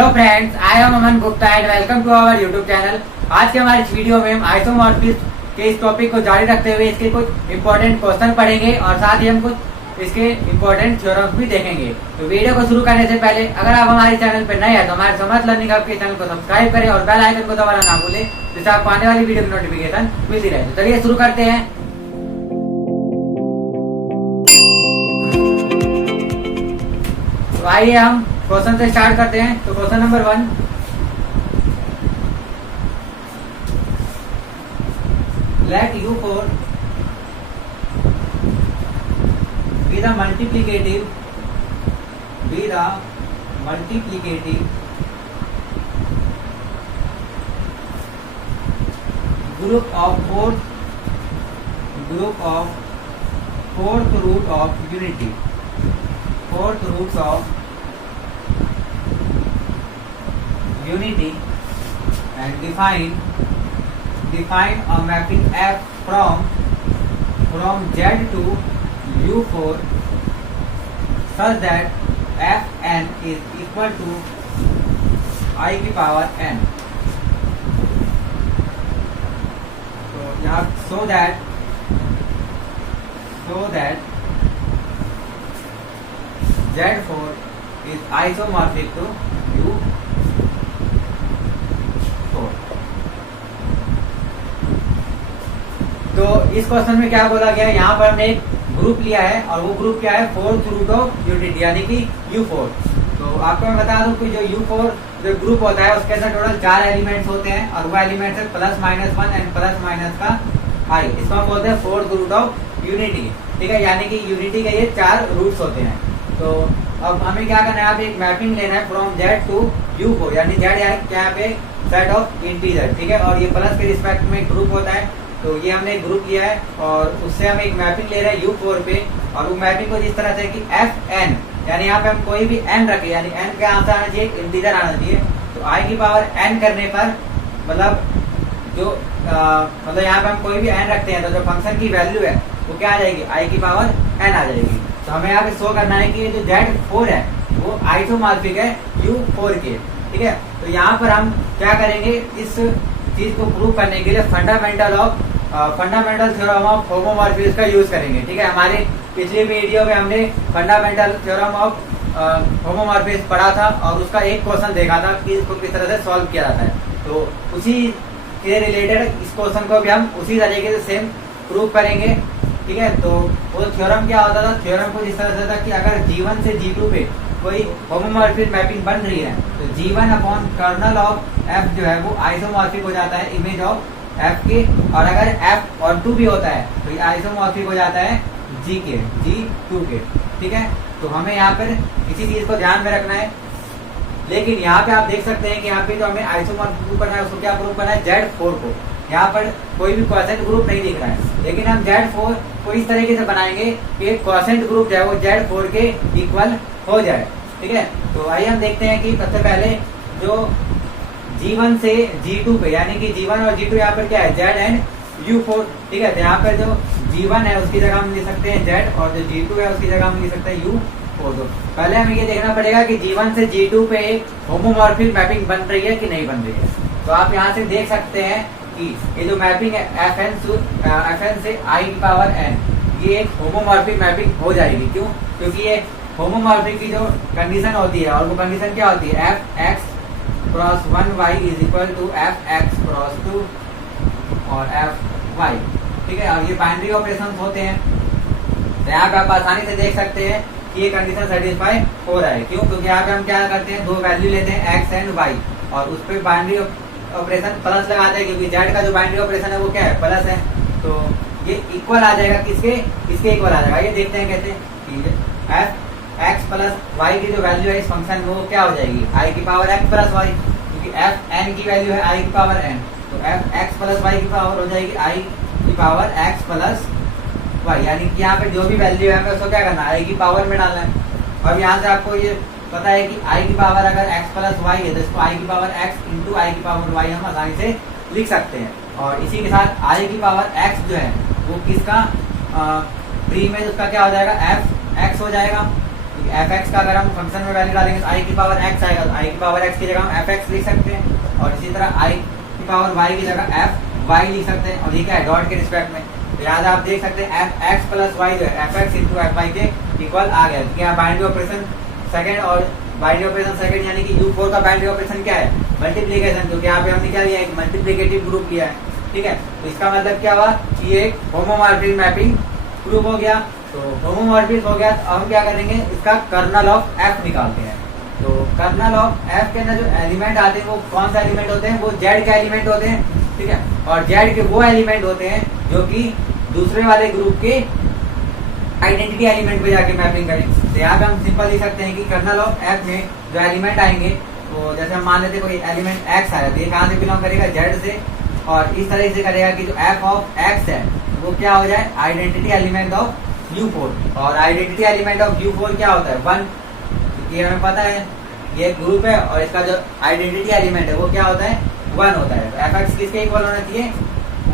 Hello friends, I am Aman Gupta and welcome to our YouTube channel. आज के हमारे इस वीडियो में हम आइसोमॉर्फिज्म के इस टॉपिक को जारी रखते हुए इसके कुछ इंपॉर्टेंट क्वेश्चन पढ़ेंगे और साथ ही हम कुछ इसके इंपॉर्टेंट थ्योरम्स भी देखेंगे। तो वीडियो को शुरू करने से पहले अगर आप हमारे चैनल पर नए हैं तो हमारे समर्थ लर्निंग हब के चैनल को सब्सक्राइब करें और बेल आइकन को दबाना ना भूलें, जिससे आपको आने वाली वीडियो की नोटिफिकेशन मिलती रहे। तो चलिए शुरू करते हैं। तो आइए हम क्वेश्चन से स्टार्ट करते हैं। तो question number 1, let U4 be the multiplicative group of fourth root of unity, fourth roots of unity, and define a mapping F from Z to U4 such that Fn is equal to I की power n। तो यहाँ so that Z4 is isomorphic to U4। तो इस question में क्या बोला गया है, यहाँ पर हमने एक ग्रुप लिया है और वो ग्रुप क्या है, फोर्थ रूट ऑफ यूनिटी यानी कि U4। तो आपको मैं बता दूं कि जो U4 जो ग्रुप होता है उसके अंदर टोटल 4 एलिमेंट्स होते हैं और वो एलिमेंट्स है +-1 एंड प्लस का i। इसको हम बोलते हैं फोर्थ रूट ऑफ यूनिटी, ठीक है, यानी कि यूनिटी के ये 4 रूट्स होते हैं। तो अब हमें क्या करना है, आप एक मैपिंग लेना है फ्रॉम Z टू U4, यानी Z यहाँ पे सेट ऑफ इंटीजर, ठीक है, और ये प्लस के रिस्पेक्ट में ग्रुप होता है। तो ये हमने एक ग्रुप लिया है और उससे हम एक मैपिंग ले रहे हैं U4 पे, और वो मैपिंग को जिस तरह से कि Fn, यानी यहाँ पे हम कोई भी n रखे, यानी n का आंसर आना चाहिए, इंटीजर आना चाहिए। तो i की पावर n करने पर मतलब जो मतलब यहाँ पे हम कोई भी n रखते हैं तो जो फंक्शन की वैल्यू है वो क्या आ जाएगी, i की पावर n आ जाएगी। तो हमें यहाँ पे शो करना है कि जो Z4 है वो आइसोमॉर्फिक है U4 के, ठीक है। तो यहाँ पर हम क्या करेंगे, इस चीज को प्रूव करने के लिए फंडामेंटल थ्योरम ऑफ होमोमॉर्फिज्म का यूज करेंगे, ठीक है। हमारे पिछले वीडियो में हमने फंडामेंटल थ्योरम ऑफ होमोमॉर्फिज्म पढ़ा था और उसका एक क्वेश्चन देखा था कि इसको किस तरह से सॉल्व किया जाता है। तो उसी के रिलेटेड इस क्वेश्चन को भी हम उसी तरीके से सेम प्रूव करेंगे, ठीक है। तो वो थ्योरम क्या होता था, थ्योरम को इस तरह से था कि अगर G1 से G2 पे कोई होमोमॉर्फिक मैपिंग बन रही है तो G1 upon kernel of F जो है वो आइसोमॉर्फिक हो जाता है इमेज ऑफ F के, और अगर F और 2 भी होता है तो ये आइसोमॉर्फिक हो जाता है G2 के, ठीक है। तो हमें यहाँ पर इसी चीज को ध्यान में रखना है। लेकिन यहाँ पे आप देख सकते हैं कि यहाँ पे जो हमें आइसोमॉर्फिक प्रूव करना है उसको क्या प्रूव करना है, Z4 को। यहाँ पर कोई भी क्वोशेंट ग्रुप नहीं दिख रहा है, लेकिन हम Z4 को इस तरीके से बनाएंगे कि क्वोशेंट ग्रुप जो है वो Z4 के इक्वल हो जाए, ठीक है। तो आइए हम देखते हैं कि सबसे पहले जो G1 से G2 पे, यानी कि G1 और G2 यहाँ पर क्या है, Z एंड U4, ठीक है। तो यहाँ पर जो G1 है उसकी जगह हम लिख सकते हैं Z और जो G2 है उसकी जगह हम लिख सकते हैं U4। तो पहले हमें ये देखना पड़ेगा कि G1 से G2 पे एक होमोमॉर्फिक मैपिंग बन रही है कि नहीं बन रही है। तो आप यहाँ से देख सकते हैं कि ये जो मैपिंग है Fn से i की पावर n, ये एक होमोमॉर्फिक मैपिंग हो जाएगी। क्यों? क्योंकि ये होमोमॉर्फिक की जो कंडीशन होती है, और वो कंडीशन क्या होती है, Fx cross 1y is equal to Fx cross 2 और Fy, ठीक है। और ये बाइनरी ऑपरेशन होते हैं। तो यहाँ पे आप आसानी से देख सकते हैं कि ये कंडीशन सेटिस्फाई हो रहा है। क्यों? क्योंकि यहाँ पे हम क्या करते हैं, दो वैल्यू लेते हैं x एंड y और उस पर बाइनरी ऑपरेशन प्लस लगाते हैं, क्योंकि Z का जो बाइनरी ऑपरेशन है वो क्या है, प्लस है। तो ये इक्वल आ जाएगा, किसके इक्वल आ जाएगा, ये देखते हैं कैसे। Fx प्लस y की जो वैल्यू है इस फंक्शन में वो क्या हो जाएगी, i की पावर x प्लस y, क्योंकि Fn की वैल्यू है i की पावर n। तो Fx प्लस y की पावर हो जाएगी i की पावर x प्लस y, यानी कि यहाँ पे जो भी वैल्यू है हमें उसको क्या करना है, i की पावर में डालना है। और यहाँ से आपको ये पता है कि i की पावर अगर x प्लस y है तो इसको i की पावर x इंटू i की पावर y हम आसानी से लिख सकते हैं। और इसी के साथ i की पावर x जो है वो किसका प्री में उसका क्या हो जाएगा, f x हो जाएगा। एफ एक्स का अगर हम फंक्शन में वैल्यू डालेंगे तो आई की पावर एक्स आएगा, तो आई की पावर एक्स की जगह हम एफ एक्स लिख सकते हैं, और इसी तरह आई की पावर वाई की जगह एफ वाई लिख सकते हैं, और ये क्या है डॉट के रिस्पेक्ट में। तो यहाँ आप देख सकते हैं एफ एक्स प्लस वाई जो है F X into F Y के इक्वल आ गया, क्योंकि यहाँ बाइनरी ऑपरेशन सेकंड और बाइनरी ऑपरेशन सेकंड यानी कि U4 का बाइनरी ऑपरेशन क्या है मल्टीप्लीकेशन, क्योंकि यहाँ पे हमने क्या लिया है मल्टीप्लिकेटिव ग्रुप लिया है, ठीक है। तो इसका मतलब क्या हुआ कि एक होमोमॉर्फिक मैपिंग ग्रुप हो गया। तो होमोमॉर्फिक हो गया, तो हम क्या करेंगे इसका कर्नल ऑफ एफ निकालते हैं। तो कर्नल ऑफ एफ के अंदर जो एलिमेंट आते हैं वो कौन सा एलिमेंट होते हैं, वो जेड के एलिमेंट होते हैं, ठीक है। और जेड के वो एलिमेंट होते हैं जो कि दूसरे वाले ग्रुप के आइडेंटिटी एलिमेंट पे जाके मैपिंग करें। तो यहाँ पे हम सिंपल लिख सकते हैं कि कर्नल ऑफ एफ में जो एलिमेंट आएंगे, तो जैसे हम मान लेते हैं कोई एलिमेंट एक्स आया, तो ये कहाँ से बिलोंग करेगा जेड से, और इस तरह से करेगा कि जो एफ ऑफ एक्स है वो क्या हो जाए आइडेंटिटी एलिमेंट ऑफ U4, और आइडेंटिटी एलिमेंट ऑफ U4 क्या होता है 1, क्योंकि हमें पता है ये ग्रुप है और इसका जो आइडेंटिटी एलिमेंट है वो क्या होता है 1 होता है। तो एफ एक्स किसके इक्वल होना चाहिए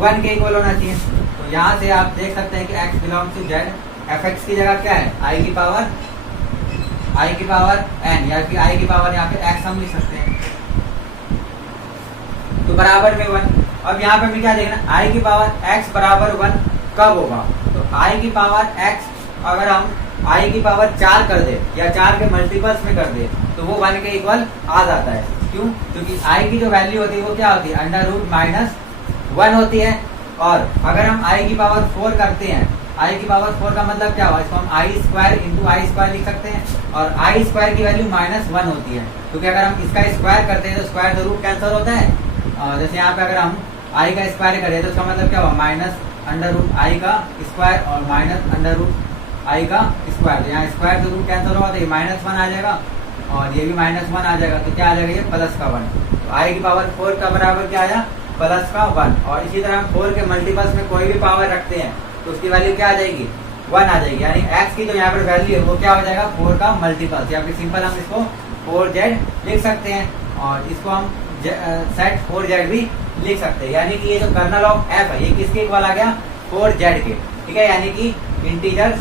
1 के इक्वल होना चाहिए। तो यहाँ से आप देख सकते हैं कि x belong to Z, F X की जगह क्या है आई की पावर n, या फिर आई की पावर यहाँ पे x हम लिख सकते हैं, तो बराबर में 1। अब यहाँ पे हमें क्या देखना आई की पावर x बराबर 1 कब होगा, तो आई की पावर x अगर हम आई की पावर 4 कर दे या 4 के मल्टीपल्स में कर दे तो वो 1 के इक्वल आ जाता है। क्यों, क्योंकि आई की जो वैल्यू होती है वो क्या होती है अंडर रूट माइनस 1 होती है। और अगर हम आई की पावर 4 करते हैं, आई की पावर 4 का मतलब क्या हुआ, इसको हम आई स्क्वायर इंटू आई स्क्वायर लिख सकते हैं, और आई स्क्वायर की वैल्यू -1 होती है, क्योंकि अगर हम इसका स्क्वायर करते हैं तो स्क्वायर तो रूट कैंसिल होता है। जैसे यहाँ पे अगर हम आई का स्क्वायर करें तो इसका मतलब क्या हुआ माइनस अंडर रूट आई का स्क्वायर और माइनस अंडर रूट आई का स्क्वायर, तो यहाँ स्क्वायर तो रूट कैंसिल होगा तो ये -1 आ जाएगा और ये भी -1 आ जाएगा, तो क्या आ जाएगा ये प्लस का 1। तो आई की पावर 4 का बराबर क्या आया प्लस का 1। और इसी तरह हम 4 के मल्टीपल्स में कोई भी पावर रखते हैं तो उसकी वैल्यू क्या आ जाएगी 1 आ जाएगी, यानी x की जो यहाँ पर वैल्यू है वो क्या हो जाएगा 4 का मल्टीपल्स, या फिर सिंपल हम इसको 4z लिख सकते हैं, और इसको हम सेट 4z भी लिख सकते हैं। यानी कि ये जो कर्नल ऑफ f है ये किसके इक्वल आ गया 4z के, ठीक है, यानी कि इंटीजर्स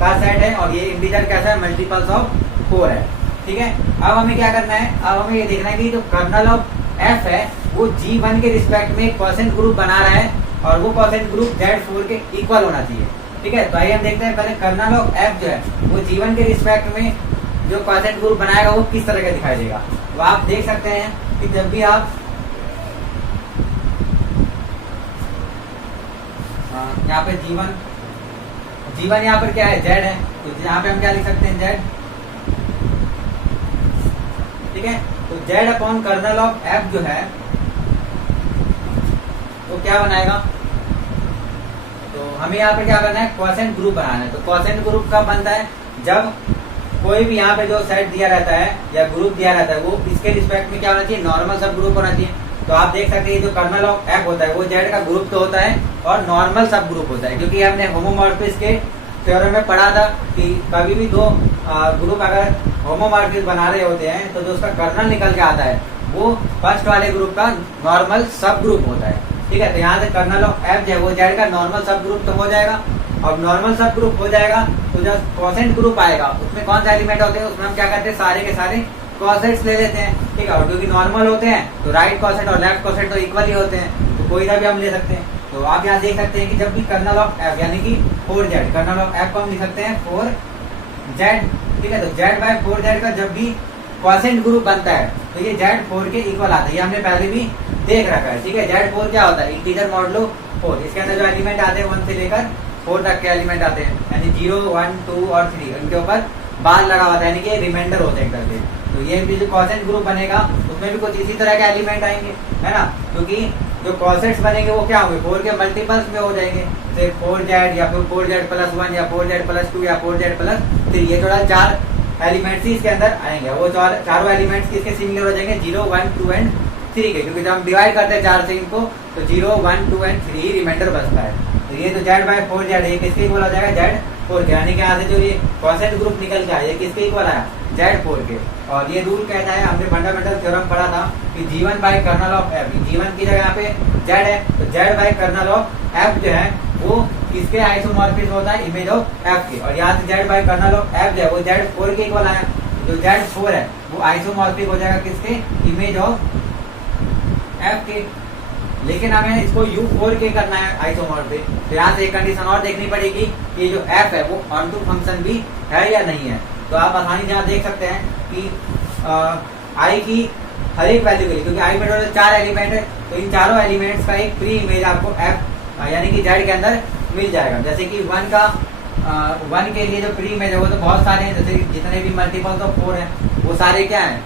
का सेट है और ये इंटीजर कैसा है मल्टीपल्स ऑफ 4 है, ठीक है। अब हमें क्या करना है, अब हमें ये देखना है कि जो कर्नल ऑफ f है वो G1 के रिस्पेक्ट में एक परसेंट ग्रुप बना रहा है और वो परसेंट ग्रुप Z4 के इक्वल होना चाहिए, ठीक है। तो आइए हम देखते हैं पहले कर्नल ऑफ f जो है वो G1 के रिस्पेक्ट में जो परसेंट ग्रुप बनाएगा वो किस तरह का दिखाई देगा। तो आप देख सकते हैं कि जब भी आप यहाँ पे G1 यहाँ पर क्या है Z है, तो यहाँ पे हम क्या लिख सकते हैं Z, ठीक है। तो Z upon kernel of f जो है वो क्या बनाएगा, तो हमें यहाँ पे क्या करना है क्वोशेंट ग्रुप बनाना है। तो क्वोशेंट ग्रुप कब बनता है जब कोई भी यहाँ पे जो सेट दिया रहता है या ग्रुप दिया रहता है वो इसके रिस्पेक्ट में क्या होना चाहिए नॉर्मल सब ग्रुप होना चाहिए। तो आप देख सकते हैं जो कर्नल ऑफ f होता है वो Z का ग्रुप तो होता है और नॉर्मल सब ग्रुप होता है, क्योंकि हमने होमोमॉर्फिज्म के थ्योरम में पढ़ा था कि कभी भी दो ग्रुप अगर होमोमॉर्फिज्म बना रहे होते हैं तो जो उसका कर्नल निकल के आता है वो फर्स्ट वाले ग्रुप का नॉर्मल सब ग्रुप होता है, ठीक है। तो यहाँ से कर्नल ऑफ f जो है वो Z का नॉर्मल सब ग्रुप तो हो जाएगा। अब नॉर्मल सब ग्रुप हो जाएगा तो जब क्वोशेंट ग्रुप आएगा उसमें कौन सा एलिमेंट होते हैं, उसमें हम क्या करते हैं सारे के सारे क्वोशेंट्स ले लेते हैं, ठीक है। और क्योंकि नॉर्मल होते हैं तो राइट क्वोशेंट और लेफ्ट क्वोशेंट तो इक्वल ही होते हैं, तो कोई सा भी हम ले सकते हैं। तो आप यहाँ देख सकते हैं कि जब भी कर्नल ऑफ f यानी कि 4z, कर्नल ऑफ f को हम लिख सकते हैं 4z, ठीक है। तो z/4z का जब भी क्वोशेंट ग्रुप बनता है तो ये Z4 के इक्वल आता है, ये हमने पहले भी देख रखा है, ठीक है। Z4 क्या होता है इंटीजर मॉडुलो 4, इसके अंदर जो एलिमेंट आते हैं 1 से लेकर 4 तक के एलिमेंट आते हैं, यानी 0, 1, 2 और 3 इनके ऊपर बार लगा हुआ था, यानी कि रिमाइंडर होते हैं करके। तो ये भी जो क्वोशेंट ग्रुप बनेगा उसमें भी कुछ इसी तरह के एलिमेंट आएंगे, है ना, क्योंकि जो क्वोशेंट्स बनेंगे वो क्या होंगे 4 के मल्टीपल्स में हो जाएंगे, जैसे 4z या फिर 4z+1 या 4z+2 या 4z+3, ये टोटल 4 एलिमेंट्स ही इसके अंदर आएंगे। वो चारों एलिमेंट्स किसके सिमिलर हो जाएंगे 0, 1, 2 एंड 3 के, क्योंकि जब हम डिवाइड करते हैं 4 से इनको तो 0, 1, 2 एंड 3 ही रिमाइंडर बचता है। तो ये जो Z/4z है ये किसके इक्वल हो जाएगा Z4 के, यानी कि यहाँ से जो ये क्वोशेंट ग्रुप निकल के आया ये किसके इक्वल आया Z4 के। और ये रूल कहता है, हमने फंडामेंटल थ्योरम पढ़ा था कि G1/कर्नल ऑफ f, G1 की जगह यहाँ पे Z है तो Z/कर्नल ऑफ f जो है वो किसके आइसोमॉर्फिज्म होता है, इमेज ऑफ एफ के। और यहाँ से Z by kernel of F जो है वो जेड 4 के इक्वल आया, जो जेड 4 है वो आइसोमॉर्फिक हो जाएगा किसके, इमेज ऑफ एफ के। लेकिन हमें इसको U4 के करना है आइसोमॉर्फिक, तो यहाँ से एक कंडीशन और देखनी पड़ेगी कि जो f है वो ऑनटू फंक्शन भी है या नहीं है। तो आप आसानी से यहाँ देख सकते हैं कि i की हर एक वैल्यू के लिए, क्योंकि i में टोटल 4 एलिमेंट है, तो इन चारों एलिमेंट्स का एक प्री इमेज आपको f यानी कि z के अंदर मिल जाएगा। जैसे कि 1 के लिए जो प्री इमेज है वो तो बहुत सारे हैं, जैसे जितने भी मल्टीपल्स ऑफ 4 है वो सारे क्या है,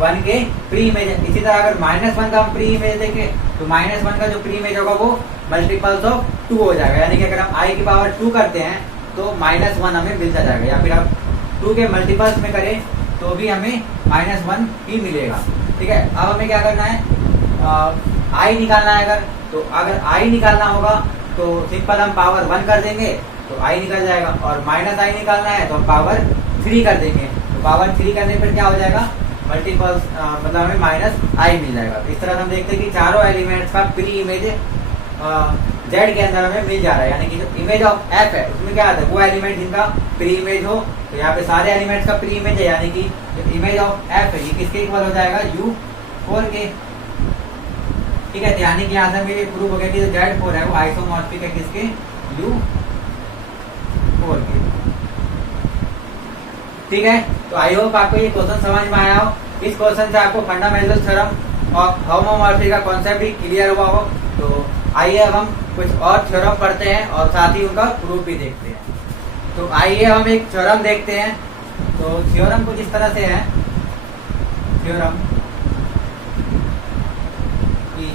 1 के प्री इमेज है। इसी तरह अगर -1 का हम प्री इमेज देखें तो -1 का जो प्री इमेज होगा वो मल्टीपल्स ऑफ 2 हो जाएगा, यानी कि अगर हम i की पावर 2 करते हैं तो -1 हमें मिलता जाएगा, या फिर आप 2 के मल्टीपल्स में करें तो भी हमें -1 ही मिलेगा। ठीक है, अब हमें क्या करना है, i निकालना है। अगर i निकालना होगा तो सिंपल हम पावर 1 कर देंगे तो i निकल जाएगा, और -i निकालना है तो हम पावर 3 कर देंगे, तो पावर 3 करने पर क्या हो जाएगा, मल्टीपल्स मतलब हमें -i मिल जाएगा। तो इस तरह हम देखते हैं कि चारों एलिमेंट्स का प्री इमेज z के अंदर हमें मिल जा रहा है, यानी कि जो इमेज ऑफ f है उसमें क्या आता है, वो एलिमेंट जिनका प्री इमेज हो। तो यहाँ पे सारे एलिमेंट्स का प्री इमेज है, यानी कि जो इमेज ऑफ f है ये किसके इक्वल हो जाएगा, U4 के। ठीक है, यानी कि यहाँ से हमें प्रूव हो गया कि जो Z4 है वो आइसोमॉर्फिक है किसके, U4 के। ठीक है, तो आई होप आपको ये क्वेश्चन समझ में आया हो। इस क्वेश्चन से आपको फंडामेंटल थ्योरम और होमोमॉर्फी का कॉन्सेप्ट भी क्लियर हुआ हो। तो आइए अब हम कुछ और थ्योरम पढ़ते हैं और साथ ही उनका प्रूफ भी देखते हैं। तो आइए हम एक थ्योरम देखते हैं। तो थ्योरम कुछ इस तरह से है, थ्योरम कि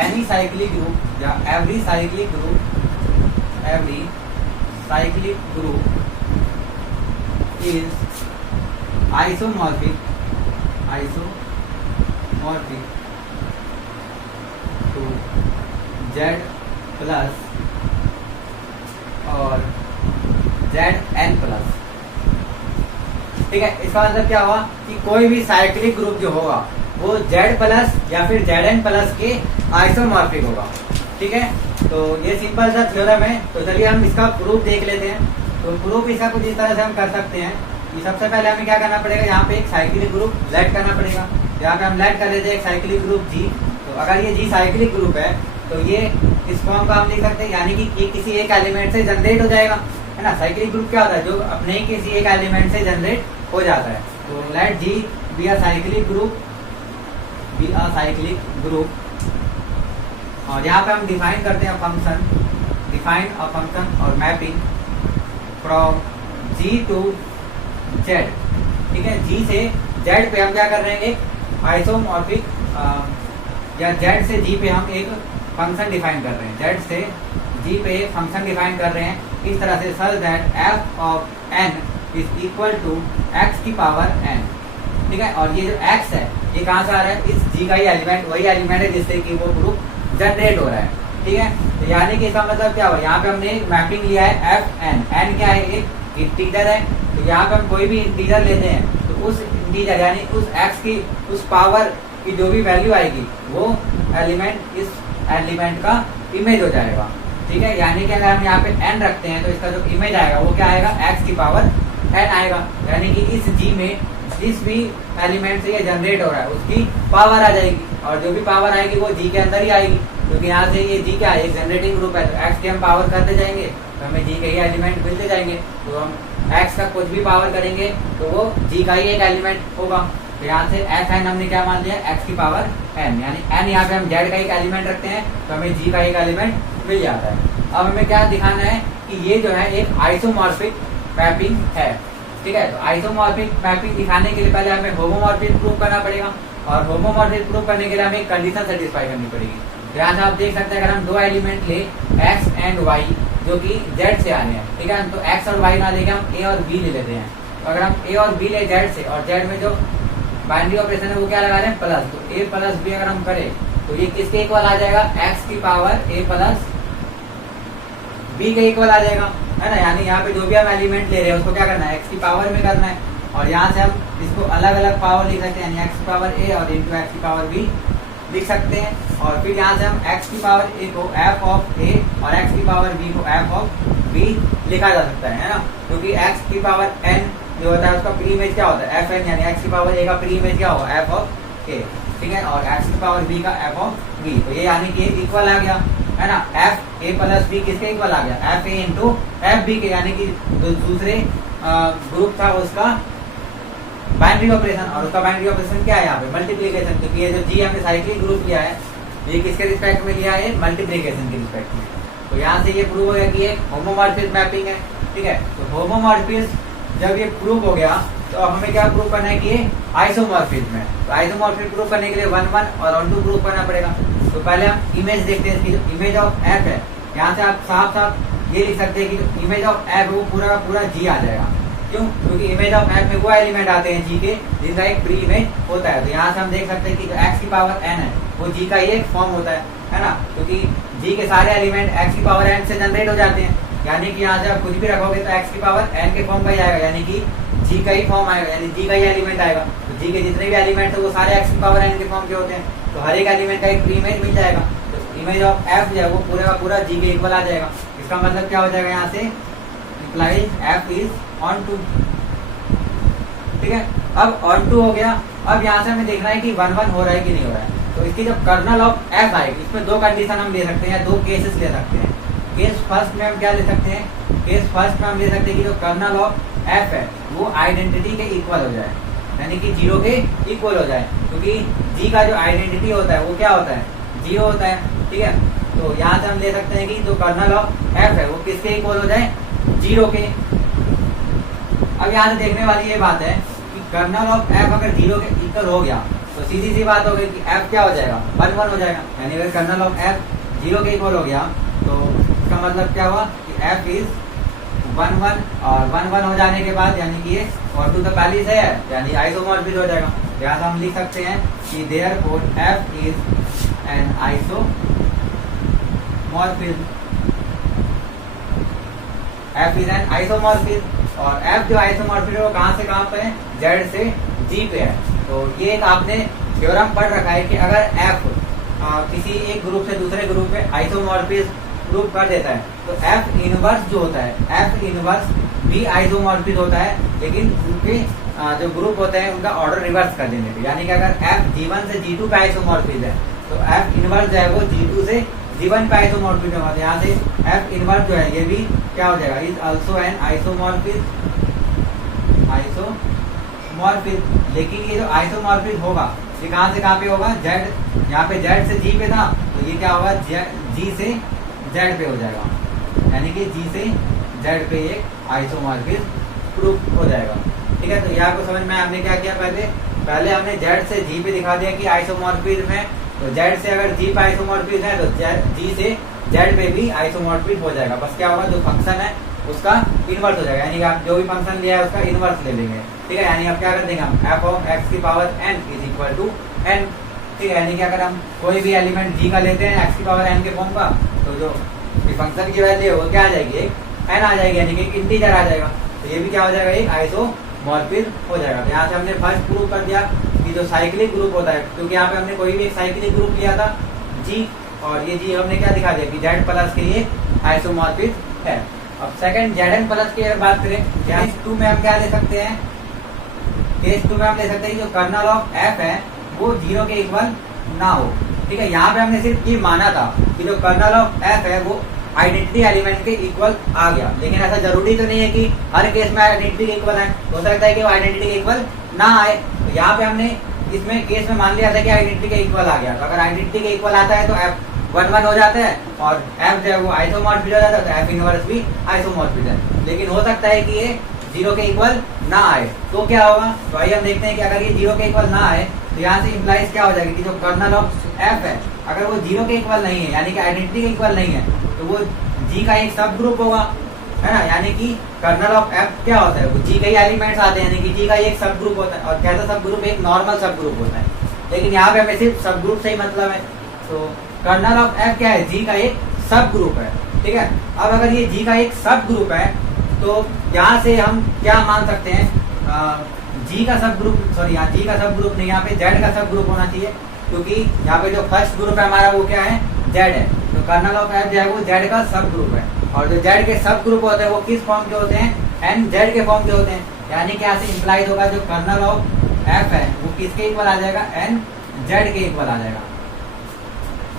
एनी साइक्लिक ग्रुप या every cyclic group is isomorphic to Z plus और Zn प्लस। ठीक है, इसका मतलब क्या हुआ कि कोई भी साइक्लिक ग्रुप जो होगा वो Z प्लस या फिर Zn प्लस के आइसोमॉर्फिक होगा। ठीक है, तो ये सिंपल सा थ्योरम है। तो चलिए हम इसका प्रूफ देख लेते हैं। तो प्रूफ इसका कुछ इस तरह से हम कर सकते हैं कि सबसे पहले हमें क्या करना पड़ेगा, यहाँ पे एक साइक्लिक ग्रुप लेट करना पड़ेगा। यहाँ पे हम लेट कर लेते हैं एक साइक्लिक ग्रुप G। तो अगर ये G साइक्लिक ग्रुप है तो ये इस फॉर्म का हम लिख सकते हैं, यानी कि ये किसी एक एलिमेंट से जनरेट हो जाएगा, है ना। साइक्लिक ग्रुप क्या होता है, जो अपने ही किसी एक एलिमेंट से जनरेट हो जाता है। तो let G be a cyclic group, और यहाँ पे हम डिफाइन करते हैं फंक्शन, डिफाइन अ फंक्शन और mapping from G to Z। ठीक है, G से Z पे हम क्या कर रहे हैं, एक आइसोमॉर्फिक या Z से G पे हम एक फंक्शन डिफाइन कर रहे हैं, Z से G पे एक फंक्शन डिफाइन कर रहे हैं इस तरह से, such that f of n is equal to x की पावर n। ठीक है, और ये जो x है ये कहाँ से आ रहा है, इस G का ही एलिमेंट, वही एलिमेंट है जिससे कि वो ग्रुप जनरेट हो रहा है। ठीक है, तो यानी कि इसका मतलब क्या हुआ, यहाँ पे हमने मैपिंग लिया है fn, n क्या है, एक इंटीजर है। तो यहाँ पे हम कोई भी इंटीजर लेते हैं तो उस इंटीजर यानी उस x की उस पावर की जो भी वैल्यू आएगी वो एलिमेंट इस एलिमेंट का इमेज हो जाएगा। ठीक है, यानी कि अगर हम यहाँ पे n रखते हैं तो इसका जो इमेज आएगा वो क्या आएगा, x की पावर n आएगा। यानी कि इस G में जिस भी एलिमेंट से ये जनरेट हो रहा है उसकी पावर आ जाएगी, और जो भी पावर आएगी वो G के अंदर ही आएगी, क्योंकि यहाँ से ये G क्या है, एक जनरेटिंग ग्रुप है। तो x की हम पावर करते जाएंगे तो हमें G के ही एलिमेंट मिलते जाएंगे। तो हम x का कुछ भी पावर करेंगे तो वो G का ही एक एलिमेंट होगा। तो यहाँ से fn हमने क्या मान लिया, x की पावर n, यानी n यहाँ पे हम z का एक एलिमेंट रखते हैं तो हमें G का एक एलिमेंट मिल जाता है। अब हमें क्या दिखाना है कि ये जो है एक आइसोमॉर्फिक मैपिंग है। ठीक है, तो आइसोमॉर्फिक मैपिंग दिखाने के लिए पहले हमें होमोमॉर्फिक प्रूव करना पड़ेगा, और होमोमॉर्फिक प्रूव करने के लिए हमें एक कंडीशन सेटिस्फाई करनी पड़ेगी। यहाँ से आप देख सकते हैं, अगर हम दो एलिमेंट ले x एंड y जो कि z से आ रहे हैं, ठीक है, तो x और y ना लेके हम a और b ले लेते हैं। तो अगर हम a और b ले z से, और z में जो बाइनरी ऑपरेशन है वो क्या लगा रहे हैं, प्लस, तो a प्लस b अगर हम करें तो ये किसके इक्वल आ जाएगा, x की पावर a प्लस b के इक्वल आ जाएगा, है ना। यानी यहाँ पे जो भी हम एलिमेंट ले रहे हैं उसको क्या करना है, x की पावर में करना है, और यहाँ से हम इसको अलग अलग पावर लिख सकते हैं, यानी x की पावर a और इंटू x की पावर b लिख सकते हैं। और फिर यहाँ से हम x की पावर a को f ऑफ a और x की पावर b को f ऑफ b लिखा जा सकता है ना, क्योंकि x की पावर n जो होता है उसका प्री इमेज क्या होता है fn, यानी x की पावर a का प्री इमेज क्या होगा f ऑफ a, ठीक है, और x की पावर b का f ऑफ b। तो ये यानी कि इक्वल आ गया है ना, f a प्लस b किसके इक्वल आ गया, f a into f b के, यानी कि जो दूसरे ग्रुप था उसका बाइनरी ऑपरेशन, और उसका बाइनरी ऑपरेशन क्या है यहाँ पे मल्टीप्लीकेशन, क्योंकि ये जो जी हमने साइक्लिक ग्रुप लिया है ये किसके रिस्पेक्ट में लिया है, मल्टीप्लीकेशन के रिस्पेक्ट में। तो यहाँ से ये प्रूव हो गया कि एक होमोमॉर्फिज्म मैपिंग है, ठीक है। तो होमोमॉर्फिज्म जब ये प्रूव हो गया तो अब हमें क्या प्रूव करना है कि ये आइसोमॉर्फिज्म है। तो आइसोमॉर्फिज्म प्रूव करने के लिए 1 1 और 1 2 प्रूव करना पड़ेगा। तो पहले हम इमेज देखते हैं, इसकी जो इमेज ऑफ एफ है, यहाँ से आप साफ साफ ये लिख सकते हैं कि जो इमेज ऑफ एफ वो पूरा पूरा जी आ जाएगा। क्यों? क्योंकि इमेज ऑफ एफ में वो एलिमेंट आते हैं जी के जिनका एक प्री इमेज होता है। तो यहाँ से हम देख सकते हैं कि जो एक्स की पावर एन है वो जी का ही एक फॉर्म होता है ना, क्योंकि जी के सारे एलिमेंट एक्स की पावर एन से जनरेट हो जाते हैं, यानी कि यहाँ से आप कुछ भी रखोगे तो एक्स की पावर एन के फॉर्म का ही आएगा, यानी कि जी का ही फॉर्म आएगा, यानी जी का ही एलिमेंट आएगा। तो जी के जितने भी एलिमेंट है वो सारे एक्स की पावर एन के फॉर्म के होते हैं, तो हर एक एलिमेंट का एक प्री इमेज मिल जाएगा। तो इमेज ऑफ एफ जो है वो पूरे का पूरा जी के इक्वल आ जाएगा। इसका मतलब क्या हो जाएगा, यहाँ से implies F is onto, ठीक है। अब ऑन टू हो गया। अब यहाँ से हमें देखना है कि 1 1 हो रहा है कि नहीं हो रहा है। तो इसकी जब कर्नल ऑफ एफ आएगी इसमें दो कंडीशन हम ले सकते हैं या दो केसेस ले सकते हैं। केस फर्स्ट में हम क्या ले सकते हैं, केस फर्स्ट में हम ले सकते हैं कि जो कर्नल ऑफ एफ है वो आइडेंटिटी के इक्वल हो जाए, यानी कि 0 के इक्वल हो जाए, क्योंकि जी का जो आइडेंटिटी होता है वो क्या होता है, 0 होता है, ठीक है। तो यहाँ से हम ले सकते हैं कि जो कर्नल ऑफ एफ है वो किसके इक्वल हो जाए, 0 के। अब यहाँ से देखने वाली ये बात है कि कर्नल ऑफ एफ अगर 0 के इक्वल हो गया तो सीधी सी बात हो गई कि एफ क्या हो जाएगा, 1 1 हो जाएगा। यानी अगर कर्नल ऑफ एफ 0 के इक्वल हो गया तो इसका मतलब क्या हुआ कि एफ इज 1 1, और 1 1 हो जाने के बाद यानी कि ये और टू तो पहले से है, यानी आइसोमॉर्फिज्म हो जाएगा। यहाँ से हम लिख सकते हैं कि therefore F is an isomorphism, F is an isomorphism. और एफ जो आइसोमॉर्फिज्म है वो कहाँ से कहाँ पे है, जेड से जी पे है। तो ये एक आपने थ्योरम पढ़ रखा है कि अगर एफ किसी एक ग्रुप से दूसरे ग्रुप में आइसोमॉर्फिज्म प्रूव कर देता है तो एफ इनवर्स जो होता है, एफ इनवर्स भी आइसोमॉर्फिज्म होता है, लेकिन उनके जो ग्रुप होते हैं उनका ऑर्डर रिवर्स कर देने पे। यानी कि अगर एफ G1 से G2 पे आइसोमॉर्फिज्म है तो एफ इनवर्स जो है वो G2 से G1 पे आइसोमॉर्फिज्म होता है। यहाँ से एफ इनवर्स जो है ये भी क्या हो जाएगा, इज आल्सो एन आइसोमॉर्फिज्म, लेकिन ये जो आइसोमॉर्फिज्म होगा ये कहाँ से कहाँ पे होगा, जेड, यहाँ पे जेड से जी पे था तो ये क्या होगा, जी से जेड पे हो जाएगा, यानी कि जी से जेड पे एक आइसोमॉर्फिज्म प्रूफ हो जाएगा, ठीक है। तो यहाँ को समझ में हमने क्या किया, पहले हमने जेड से जी पे दिखा दिया कि आइसोमॉर्फिज्म है, तो जेड से अगर जी पे आइसोमॉर्फिज्म है तो जी से जेड पे भी आइसोमॉर्फिज्म हो जाएगा। बस क्या होगा, जो फंक्शन है उसका इनवर्स हो जाएगा, यानी कि आप जो भी फंक्शन लिया है उसका इनवर्स ले लेंगे, ठीक है। यानी अब क्या कर देंगे हम, एफ ऑफ एक्स की power N is equal to N, ठीक है। यानी कि अगर हम कोई भी एलिमेंट जी का लेते हैं एक्स की पावर एन के फॉर्म का, तो जो फंक्शन की वैल्यू है वो क्या आ जाएगी, एक एन आ जाएगी, यानी कि एक इंटीजर आ जाएगा। तो ये भी क्या हो जाएगा, एक आइसोमॉर्फिज्म हो जाएगा। तो यहाँ से हमने फर्स्ट प्रूव कर दिया कि जो साइक्लिक ग्रुप होता है, क्योंकि यहाँ पे हमने कोई भी एक साइक्लिक ग्रुप लिया था जी, और ये जी हमने क्या दिखा दिया कि जेड प्लस के लिए आइसोमॉर्फिज्म है। अब सेकंड जेड प्लस की अगर बात करें, केस 2 में हम क्या ले सकते हैं, केस 2 में हम ले सकते हैं कि जो कर्नल ऑफ एफ है वो 0 के इक्वल ना हो, ठीक है। यहाँ पे हमने सिर्फ ये माना था कि जो कर्नल ऑफ एफ है वो आइडेंटिटी एलिमेंट के इक्वल आ गया, लेकिन ऐसा जरूरी तो नहीं है कि हर केस में आइडेंटिटी के इक्वल है, हो सकता है कि वो आइडेंटिटी के इक्वल ना आए। तो यहाँ पे हमने इसमें केस में मान लिया था कि आइडेंटिटी के इक्वल आ गया, तो अगर आइडेंटिटी के इक्वल आता है तो एफ 1 1 हो जाता है और एफ जो है वो आइसोमॉर्फिज्म हो जाता है, तो एफ इनवर्स भी आइसोमॉर्फिज्म है। लेकिन हो सकता है कि ये 0 के इक्वल ना आए, तो क्या होगा, तो आइए हम देखते हैं कि अगर ये 0 के इक्वल ना आए तो यहाँ से इम्प्लाइज क्या हो जाएगी कि जो कर्नल ऑफ एफ है अगर वो 0 के इक्वल नहीं है, यानी कि आइडेंटिटी के इक्वल नहीं है, तो वो जी का एक सब ग्रुप होगा, है ना। यानी कि कर्नल ऑफ एफ क्या होता है, वो जी के ही एलिमेंट्स आते हैं, यानी कि जी का एक सब ग्रुप होता है। और कैसा सब ग्रुप, एक नॉर्मल सब ग्रुप होता है, लेकिन यहाँ पे हमें सिर्फ सब ग्रुप से ही मतलब है। तो कर्नल ऑफ एफ क्या है, जी का एक सब ग्रुप है, ठीक है। अब अगर ये जी का एक सब ग्रुप है तो यहाँ से हम क्या मान सकते हैं, जी का सब ग्रुप, सॉरी यहाँ जी का सब ग्रुप नहीं, यहाँ पे जेड का सब ग्रुप होना चाहिए, क्योंकि यहाँ पे जो फर्स्ट ग्रुप है हमारा वो क्या है, जेड है। तो कर्नल ऑफ एफ जो है वो जेड का सब ग्रुप है, और जो जेड के सब ग्रुप होते हैं वो किस फॉर्म के होते हैं, एन जेड के फॉर्म के होते हैं। यानी कि यहाँ से इंप्लाइज होगा जो कर्नल ऑफ एफ है वो किसके इक्वल आ जाएगा, एन जेड के इक्वल आ जाएगा।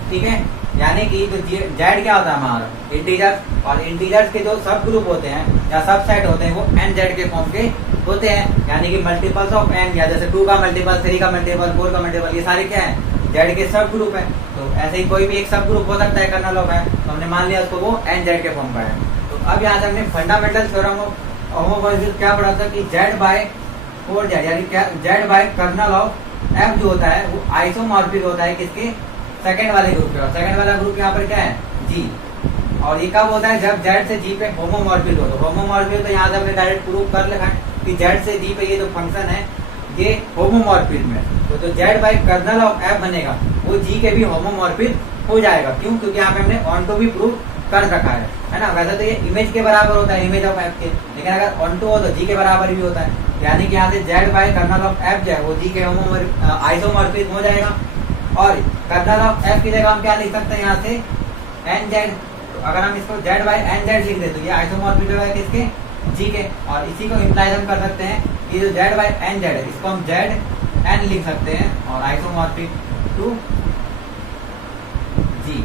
ठीक है, यानी कि जो जेड क्या होता है हमारा इंटीजर, और इंटीजर्स के जो सब ग्रुप होते हैं या सब सेट होते हैं वो एन जेड के फॉर्म के होते हैं। यानी कि मल्टीपल्स ऑफ एन, या जैसे 2 का मल्टीपल, 3 का मल्टीपल, 4 का मल्टीपल, ये सारे क्या है, जेड के सब ग्रुप है। तो ऐसे ही कोई भी एक सब ग्रुप हो सकता है कर्नल ऑफ है, तो हमने मान लिया उसको वो एन जेड के फॉर्म का है। तो अब यहाँ से हमने फंडामेंटल थ्योरम ऑफ होमोमॉर्फिज्म क्या पढ़ा था कि जेड बाय 4 जेड, यानी क्या Z by kernel of F जो होता है वो आइसोमॉर्फिक होता है किसके, सेकंड वाले ग्रुप के। और सेकंड वाला ग्रुप यहाँ पर क्या है, जी। और ये कब होता है, जब जेड से जी पे होमोमॉर्फिक हो। तो होमोमॉर्फिक तो यहाँ से हमने डायरेक्ट प्रूव कर लिखा है कि जेड से जी पे ये जो फंक्शन है ये होमोमॉर्फिज्म है। तो जो Z by kernel of F बनेगा वो जी के भी होमोमॉर्फिक हो जाएगा। क्यों, क्योंकि यहाँ पे हमने ऑन टू भी प्रूव कर रखा है ना। वैसे तो ये इमेज के बराबर होता है, इमेज ऑफ एफ के, लेकिन अगर ऑन टू हो तो जी के बराबर भी होता है। यानी कि यहाँ से Z by kernel of F जो है वो जी के आइसोमॉर्फिक हो जाएगा। और कर्नल ऑफ एफ की जगह हम क्या लिख सकते हैं यहाँ से, एन जेड। तो अगर हम इसको जेड बाय एन जेड लिख दे तो ये आइसोमॉर्फिक हो जाएगा किसके, जी के। और इसी को इम्प्लाइज हम कर सकते हैं कि जो जेड बाय एन जेड है इसको हम जेड एन लिख सकते हैं, और आइसोमॉर्फिक टू जी।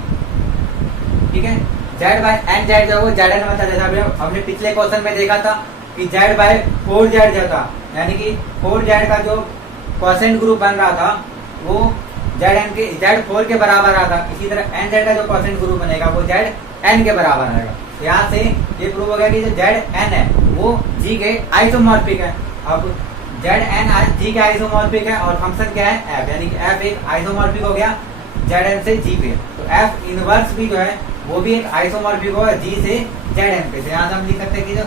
ठीक है, जेड बाय एन जेड जो है वो जेड एन होता है। जैसा हमने पिछले क्वेश्चन में देखा था कि जेड बाय 4 जेड जो था, यानी कि 4 जेड का जो क्वोशिएंट ग्रुप बन रहा था वो जेड एन के जेड 4 के बराबर आ था। इसी तरह एन जेड का जो क्वोशिएंट ग्रुप बनेगा वो जेड एन के बराबर आएगा। तो यहाँ से ये प्रूव हो गया कि जो जेड एन है वो जी के आइसोमॉर्फिक है। अब जेड एन जी के आइसोमॉर्फिक है और फंक्शन क्या है एफ, यानी कि एफ एक आइसोमॉर्फिक हो गया जेड एन से जी पे। तो एफ इनवर्स भी जो है वो भी एक आइसोमॉर्फिक होगा जी से जेड एन पे। तो यहाँ से हम लिख सकते हैं कि जो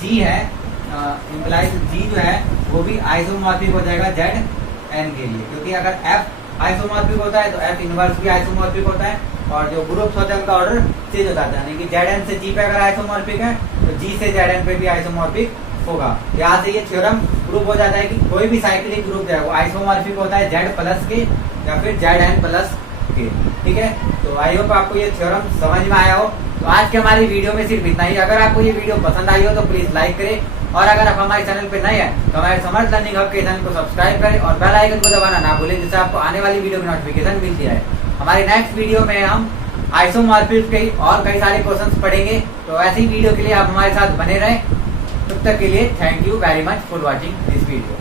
जी है इम्प्लाइज जी जो है वो भी आइसोमॉर्फिक हो जाएगा जेड एन के लिए, क्योंकि अगर एफ आइसोमॉर्फिक होता है तो एफ इनवर्स भी आइसोमॉर्फिक होता है, और जो ग्रुप्स होते हैं उनका ऑर्डर चेंज होता है। यानी कि जेड एन से जी पे अगर आइसोमॉर्फिक है तो जी से जेड एन पे भी आइसोमॉर्फिक होगा। यहाँ से ये थ्योरम प्रूव हो जाता है कि कोई भी साइक्लिक ग्रुप जो है वो आइसोमॉर्फिक होता है जेड प्लस के या फिर जेड एन प्लस के। ठीक है, तो आई होप आपको ये थ्योरम समझ में आया हो। तो आज के हमारी वीडियो में सिर्फ इतना ही। अगर आपको ये वीडियो पसंद आई हो तो प्लीज लाइक करें, और अगर आप हमारे चैनल पे नए हैं तो हमारे समर्थ लर्निंग हब के चैनल को सब्सक्राइब करें और बेल आइकन को दबाना ना भूलें, जिससे आपको आने वाली वीडियो की नोटिफिकेशन मिलती है। हमारी नेक्स्ट वीडियो में हम आइसोमॉर्फिज्म के और कई सारे क्वेश्चंस पढ़ेंगे। तो ऐसी वीडियो के लिए आप हमारे साथ बने रहें। तब तक के लिए thank you very much for watching this video.